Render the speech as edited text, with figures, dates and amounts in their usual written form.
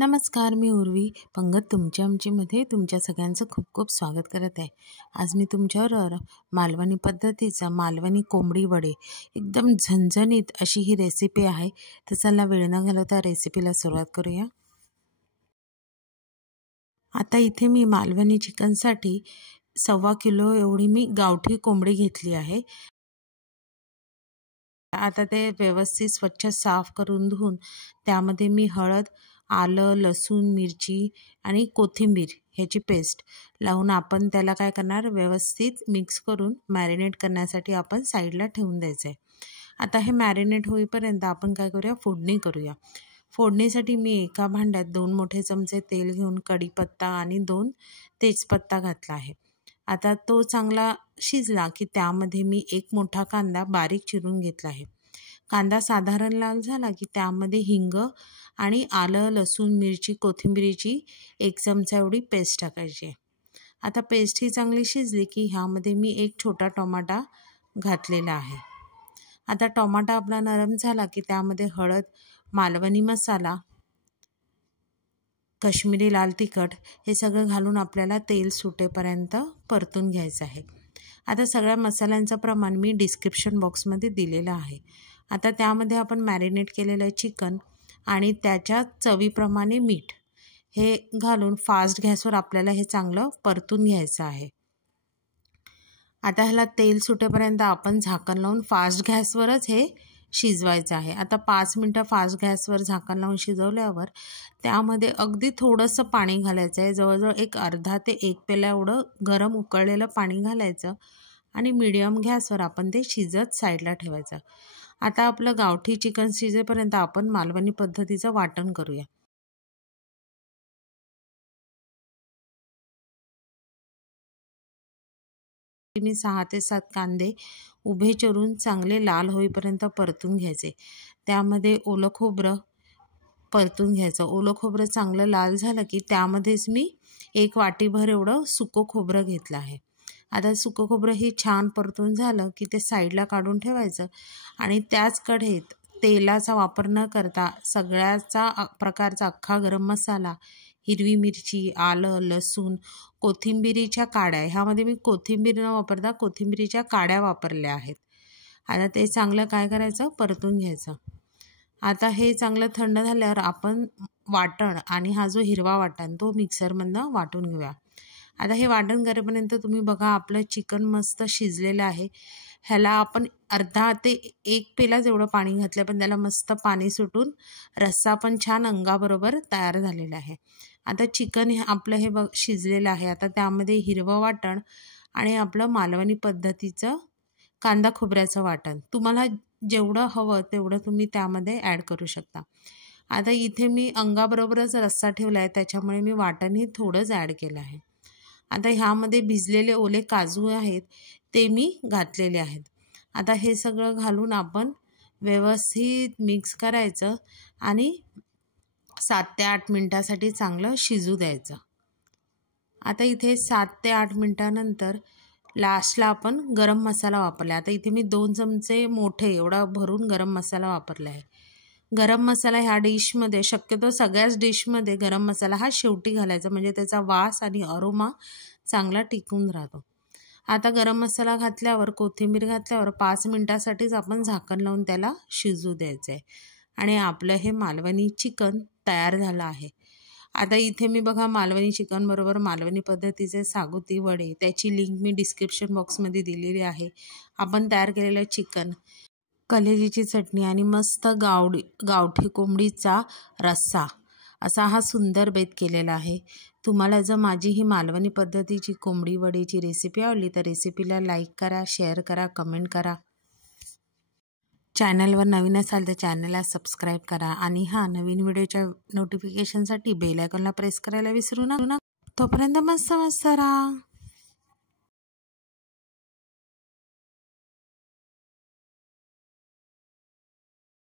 नमस्कार, मी उर्वी पंगत तुमच्या आमचीमध्ये तुमच्या सगळ्यांचं खूप खूप स्वागत करत आहे। आज मी तुमच्यावर मालवणी पद्धतीचा मालवणी कोंबडी वडे एकदम झणझणीत अशी ही रेसिपी आहे। तर चला वेळ न घालवता रेसिपीला सुरुवात करूया। आता इथे मी मालवणी चिकनसाठी 1.25 किलो एवढी मी गावठी कोंबडी घेतली आहे। आता ते व्यवस्थित स्वच्छ साफ करून धुवून त्यामध्ये मी हळद, आलं, लसूण, मिरची आणि कोथिंबीर ह्याची पेस्ट लावून आपण त्याला काय करणार व्यवस्थित मिक्स करून मॅरिनेट करण्यासाठी आपण साईडला ठेवून द्यायचं आहे। आता हे मॅरिनेट होईपर्यंत आपण काय करूया, फोडणी करूया। फोडणीसाठी मी एका भांड्यात 2 मोठे चमचे तेल घेऊन कढीपत्ता आणि 2 तेजपत्ता घातला आहे। आता तो चांगला शिजला की त्यामध्ये मी 1 मोठा कांदा बारीक चिरून घेतला आहे। कांदा साधारण लाल झाला की त्यामध्ये हिंग आणि आलं, लसूण, मिरची, कोथिंबीरीची 1 चमचा एवढी पेस्ट टाकायची आहे। आता पेस्ट ही चांगली शिजली की ह्यामध्ये मी 1 छोटा टोमाटा घातलेला आहे। आता टोमाटा आपला नरम झाला की त्यामध्ये हळद, मालवणी मसाला, काश्मीरी लाल तिखट हे सगळं घालून आपल्याला तेल सुटेपर्यंत परतून घ्यायचं आहे। आता सगळ्या मसाल्यांचं प्रमाण मी डिस्क्रिप्शन बॉक्समध्ये दिलेलं आहे। आता त्यामध्ये आपण मॅरिनेट केलेलं चिकन आणि त्याच्या चवीप्रमाणे मीठ हे घालून फास्ट गॅसवर आपल्याला हे चांगलं परतून घ्यायचं आहे। आता ह्याला तेल सुटेपर्यंत आपण झाकण लावून फास्ट गॅसवरच हे शिजवायचं आहे। आता 5 मिनिटं फास्ट गॅसवर झाकण लावून शिजवल्यावर त्यामध्ये अगदी थोडंसं पाणी घालायचं आहे। जवळजवळ एक अर्धा ते 1 पेला एवढं गरम उकळलेलं पाणी घालायचं आणि मीडियम गॅसवर आपण ते शिजत साईडला ठेवायचं। आता आपलं गावठी चिकन शिजेपर्यंत आपण मालवणी पद्धतीचं वाटण करूया। मी 6 ते 7 कांदे उभे चिरून चांगले लाल होईपर्यंत परतून घ्यायचे। त्यामध्ये ओलं खोबरं परतून घ्यायचं। ओलं खोबरं चांगलं लाल झालं की त्यामध्येच मी 1 वाटीभर एवढं सुकं खोबरं घेतलं आहे। आता सुकं खोबरं ही छान परतून झालं की ते साईडला काढून ठेवायचं आणि त्याच कढईत तेलाचा वापर न करता सगळ्याचा प्रकारचा अख्खा गरम मसाला, हिरवी मिरची, आलं, लसूण, कोथिंबीरीच्या काड्या ह्यामध्ये मी कोथिंबीर न वापरता कोथिंबीरीच्या काड्या वापरल्या आहेत। आता ते चांगलं काय करायचं, परतून घ्यायचं। आता हे चांगलं थंड झाल्यावर आपण वाटण आणि हा जो हिरवा वाटण तो मिक्सरमधनं वाटून घेऊया। आता हे वाटण करेपर्यंत तुम्ही बघा आपलं चिकन मस्त शिजलेलं आहे। ह्याला आपण अर्धा ते 1 पेलाच एवढं पाणी घातलं पण त्याला मस्त पाणी सुटून रस्सा पण छान अंगाबरोबर तयार झालेला आहे। आता चिकन आपलं हे शिजलेलं आहे। आता त्यामध्ये हिरवं वाटण आणि आपलं मालवणी पद्धतीचं कांदा खोबऱ्याचं वाटण तुम्हाला जेवढं हवं तेवढं तुम्ही त्यामध्ये ॲड करू शकता। आता इथे मी अंगाबरोबरच रस्सा ठेवला आहे त्याच्यामुळे मी वाटणही थोडंच ॲड केलं आहे। आता ह्यामध्ये भिजलेले ओले काजू आहेत ते मी घातलेले आहेत। आता हे सगळं घालून आपण व्यवस्थित मिक्स करायचं आणि 7 ते 8 मिनिटासाठी चांगलं शिजू द्यायचं। आता इथे 7 ते 8 मिनिटानंतर लास्टला आपण गरम मसाला वापरला। आता इथे मी 2 चमचे मोठे एवढा भरून गरम मसाला वापरला आहे। गरम मसाला ह्या डिशमध्ये शक्यतो सगळ्याच डिशमध्ये गरम मसाला हा शेवटी घालायचा म्हणजे त्याचा वास आणि अरोमा चांगला टिकून राहतो। आता गरम मसाला घातल्यावर कोथिंबीर घातल्यावर 5 मिनिटासाठीच आपण झाकण लावून त्याला शिजू द्यायचं आहे आणि आपलं हे मालवणी चिकन तयार झालं आहे। आता इथे मी बघा मालवणी चिकन बरोबर मालवणी पद्धतीचे सागोती वडे त्याची लिंक मी डिस्क्रिप्शन बॉक्समध्ये दिलेली आहे। आपण तयार केलेलं चिकन, कलेजीची चटणी आणि मस्त गावठी कोंबडीचा रस्सा असा हा सुंदर बेत केलेला आहे। तुम्हाला जर माझी ही मालवणी पद्धतीची कोंबडी वडीची रेसिपी आवडली तर रेसिपीला लाईक करा, शेअर करा, कमेंट करा। चॅनलवर नवीन असाल तर चॅनलला सबस्क्राईब करा आणि हा नवीन व्हिडिओच्या नोटिफिकेशनसाठी बेल आयकॉनला प्रेस करायला विसरू नका। तोपर्यंत मस्त राहा।